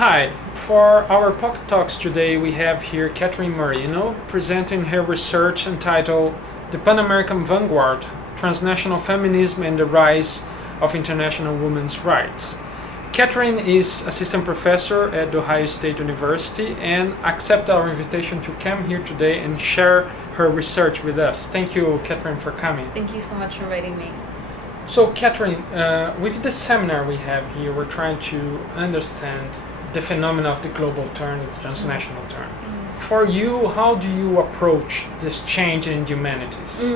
Hi, for our Pocket Talks today we have here Katherine Marino presenting her research entitled The Pan-American Vanguard, Transnational Feminism and the Rise of International Women's Rights. Katherine is assistant professor at Ohio State University and accepted our invitation to come here today and share her research with us. Thank you, Katherine, for coming. Thank you so much for inviting me. So, Katherine, with the seminar we have here, we're trying to understand the phenomena of the global turn, the transnational turn. For you, how do you approach this change in humanities?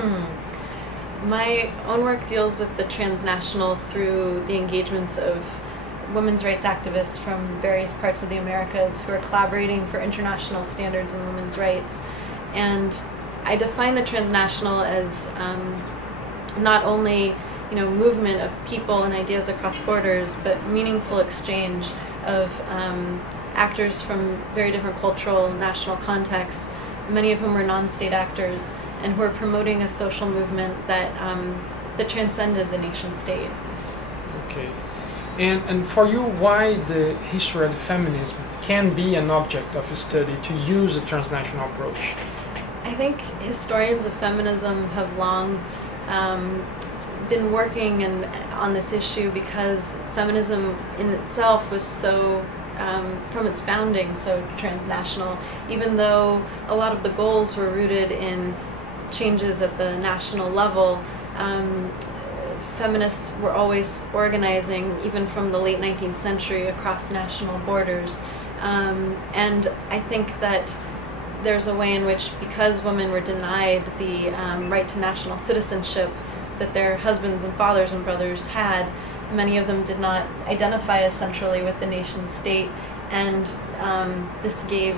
My own work deals with the transnational through the engagements of women's rights activists from various parts of the Americas who are collaborating for international standards in women's rights. And I define the transnational as not only movement of people and ideas across borders, but meaningful exchange of actors from very different cultural, national contexts, many of whom are non-state actors, and who are promoting a social movement that transcended the nation state. Okay. And for you, why the history of feminism can be an object of study to use a transnational approach? I think historians of feminism have long been working on this issue because feminism in itself was so, from its founding, so transnational, even though a lot of the goals were rooted in changes at the national level. Feminists were always organizing, even from the late 19th century, across national borders. And I think that there's a way in which, because women were denied the right to national citizenship that their husbands and fathers and brothers had, many of them did not identify as centrally with the nation state, and this gave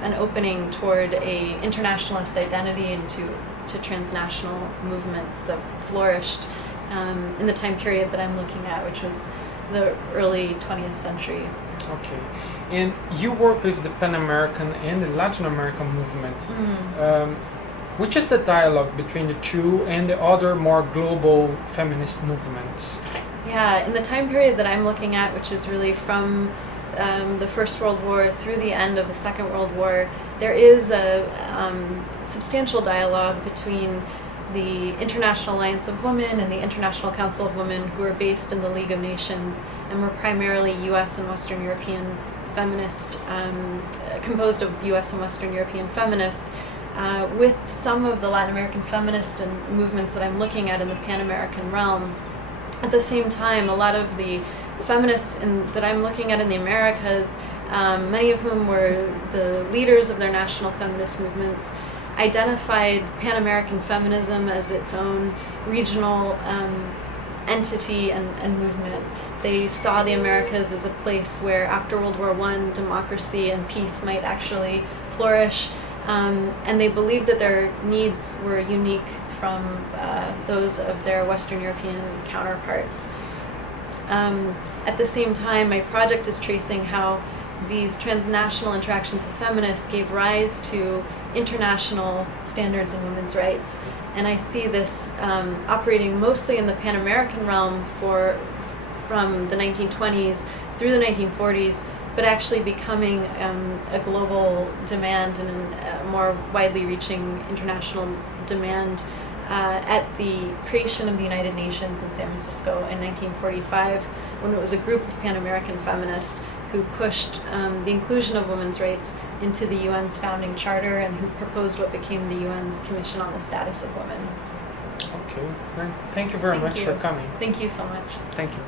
an opening toward a internationalist identity and to transnational movements that flourished in the time period that I'm looking at, which was the early 20th century. Okay. And you work with the Pan-American and the Latin American movement. Which is the dialogue between the two and the other more global feminist movements? Yeah, in the time period that I'm looking at, which is really from the First World War through the end of the Second World War, there is a substantial dialogue between the International Alliance of Women and the International Council of Women, who are based in the League of Nations and were primarily U.S. and Western European feminist, composed of U.S. and Western European feminists, with some of the Latin American feminist and movements that I'm looking at in the Pan-American realm. At the same time, a lot of the feminists that I'm looking at in the Americas, many of whom were the leaders of their national feminist movements, identified Pan-American feminism as its own regional entity and movement. They saw the Americas as a place where, after World War I, democracy and peace might actually flourish. And they believed that their needs were unique from those of their Western European counterparts. At the same time, my project is tracing how these transnational interactions of feminists gave rise to international standards in women's rights. And I see this operating mostly in the Pan-American realm from the 1920s through the 1940s, but actually becoming a global demand and a more widely reaching international demand at the creation of the United Nations in San Francisco in 1945, when it was a group of Pan-American feminists who pushed the inclusion of women's rights into the UN's founding charter and who proposed what became the UN's Commission on the Status of Women. Okay, thank you very much for coming. Thank you so much. Thank you.